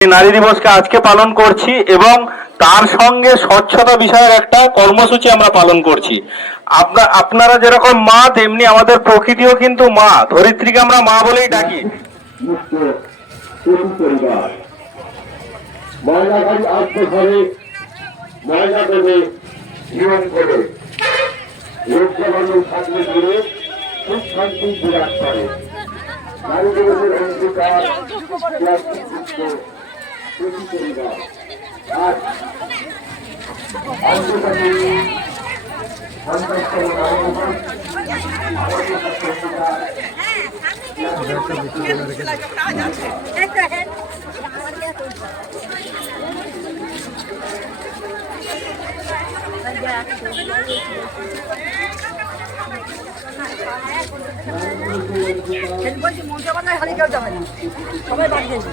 নারী দিবসকে আজকে পালন করছি এবং তার সঙ্গে স্বচ্ছতা বিষয়ের একটা কর্মসূচি আমরা পালন করছি। আপনারা যেরকম মা, তেমনি আমাদের প্রকৃতিও কিন্তু মা, ধরিত্রীকে আমরা মা বলেই ডাকি। নারী দিবসের অঙ্গীকার আর বলছি মঞ্চ বানায় খালি কেউ যাবে না, সবাই বাড়ি যাবে।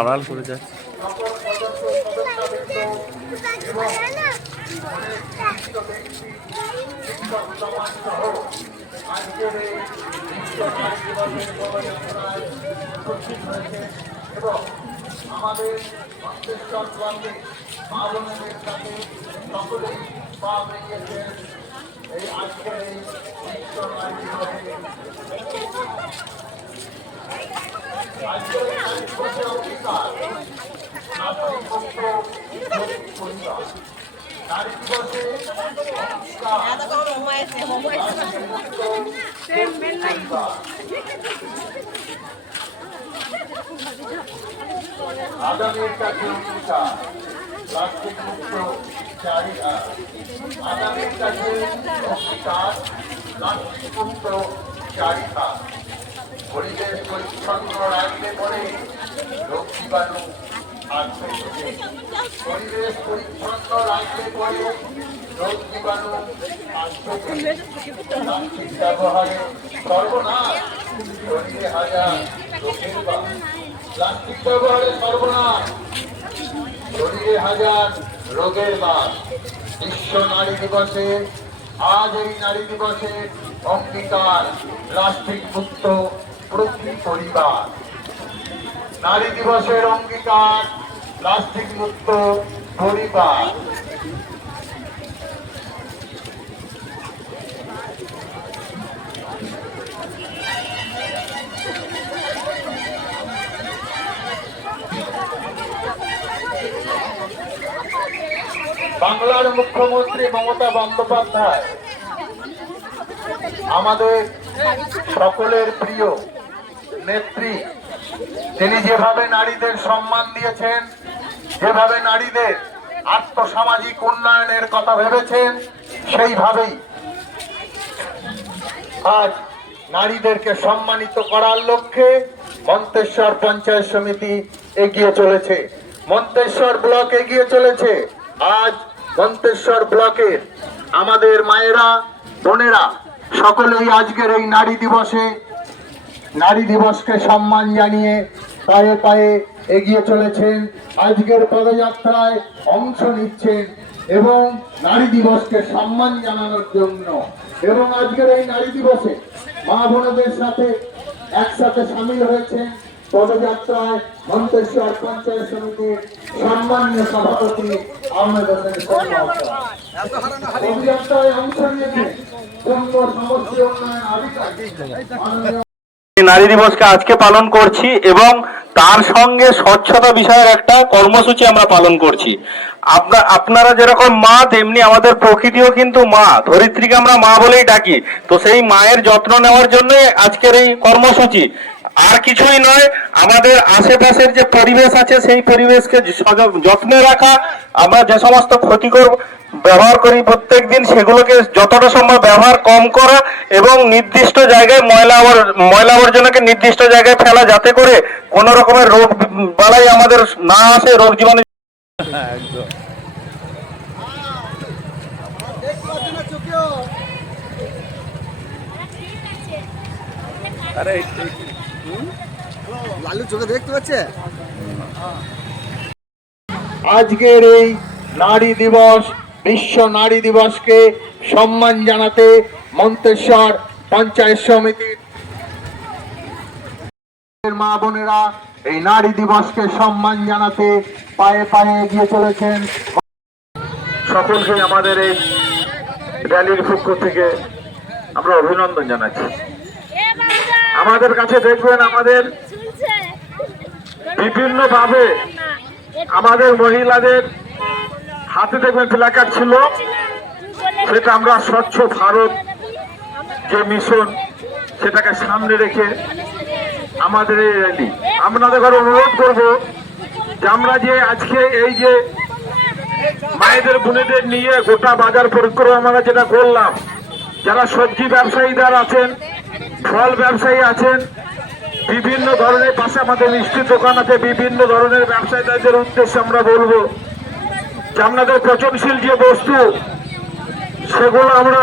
আড়াল করে যাচ্ছে। আমাদের মন্তেশ্বর ব্লকে মা বোনেদের সাথে সকলেই পা মিলিয়েছেন এই আজকের এই বিশ্ব নারী দিবসে। আজকের এই নারী দিবসের অঙ্গীকার নারীমুক্ত পরিবার। নারী দিবসে আগামীর কাছে অঙ্গীকার প্লাস্টিক মুক্ত চাহিদা। আগামীর কাছে অঙ্গীকার প্লাস্টিক মুক্ত চাহিদা। পরিবেশ পরিচ্ছন্ন রাখলে পরে রোগ জীবাণু আসবে। পরিবেশ পরিচ্ছন্ন রাখলে পরে রোগ জীবাণু আসবে। প্লাস্টিক ব্যবহারে সর্বনাশ, শরীরে হাজার রোগের বাস। প্লাস্টিক ব্যবহারে সর্বনাশ, শরীরে হাজার রোগের বাস। বিশ্ব নারী দিবসে আজ এই নারী দিবসে অঙ্গীকার প্লাস্টিক মুক্ত প্রতি পরিবার। নারী দিবসের অঙ্গীকার প্লাস্টিক মুক্ত পরিবার। বাংলার মুখ্যমন্ত্রী মমতা বন্দ্যোপাধ্যায় আমাদের সকলের প্রিয় নেত্রী। তিনি যেভাবে নারীদের সম্মান দিয়েছেন, যেভাবে নারীদের আর্থসামাজিক উন্নয়নের কথা ভেবেছেন, সেইভাবেই আজ নারীদেরকে সম্মানিত করার লক্ষ্যে মন্তেশ্বর পঞ্চায়েত সমিতি এগিয়ে চলেছে, মন্তেশ্বর ব্লক এগিয়ে চলেছে। আজ মন্তেশ্বর ব্লকের আমাদের মায়েরা, বোনেরা সকলেই আজকের এই নারী দিবসে নারী দিবসকে সম্মান জানিয়ে পায়ে পায়ে এগিয়ে চলেছেন, আজকের পদযাত্রায় অংশ নিচ্ছেন এবং নারী দিবসকে সম্মান জানানোর জন্য। এবং আজকের এই নারী দিবসে মা বোনদের সাথে একসাথে সামিল হয়েছেন পদযাত্রায় মন্তেশ্বর পঞ্চায়েত সমিতির সম্মানীয় সভাপতি আহমেদ হোসেন। পদযাত্রায় অংশ নিয়েছেন সমষ্টি উন্নয়ন আধিকারিক। নারী দিবসকে আজকে পালন করছি এবং তার সঙ্গে স্বচ্ছতা বিষয়ের একটা কর্মসূচি আমরা পালন করছি। আপনারা যেরকম মা, তেমনি আমাদের প্রকৃতিও কিন্তু মা, ধরিত্রীকে আমরা মা বলেই ডাকি। তো সেই মায়ের যত্ন নেওয়ার জন্য আজকের এই কর্মসূচি। আর কিছুই নয়, আমাদের আশেপাশের যে পরিবেশ আছে সেই পরিবেশকে যত্নে রাখা, আমরা যে সমস্ত ক্ষতিকর ব্যবহার করি প্রত্যেকদিন, সেগুলোকে যতটা সম্ভব ব্যবহার কম করা এবং নির্দিষ্ট জায়গায় ময়লা আবর্জনাকে নির্দিষ্ট জায়গায় ফেলা, যাতে করে কোনো রকমের রোগ বালাই আমাদের না আসে, রোগ জীবাণু। লালু চোখে দেখতে পাচ্ছে। আজকের এই নারী দিবস, বিশ্ব নারী দিবসকে সম্মান জানাতে মন্তেশ্বর পঞ্চায়েত সমিতির মা বোনেরা এই নারী দিবসকে সম্মান জানাতে পায়ে পায়ে এগিয়ে চলেছেন। সকলকে আমাদের এই র্যালির পক্ষ থেকে আমরা অভিনন্দন জানাচ্ছি। আমাদের কাছে দেখবেন আমাদের বিভিন্ন ভাবে আমাদের মহিলাদের হাতে দেখবেন প্ল্যাকার্ড ছিল, সেটা আমরা স্বচ্ছ ভারত যে মিশন সেটাকে সামনে রেখে আমাদের এই র্যালি। আপনাদের ঘরে অনুরোধ করব যে আমরা যে আজকে এই যে মায়েদের বোনেদের নিয়ে গোটা বাজার পরিক্রমা আমরা যেটা করলাম, যারা সবজি ব্যবসায়ীদার আছেন, ফল ব্যবসায়ী আছেন, বিভিন্ন ধরনের পাশে আমাদের মিষ্টির দোকান আছে, বিভিন্ন ধরনের ব্যবসায়ীদের উদ্দেশ্যে আমরা বলবো যে আপনাদের পচনশীল যে বস্তু সেগুলো আমরা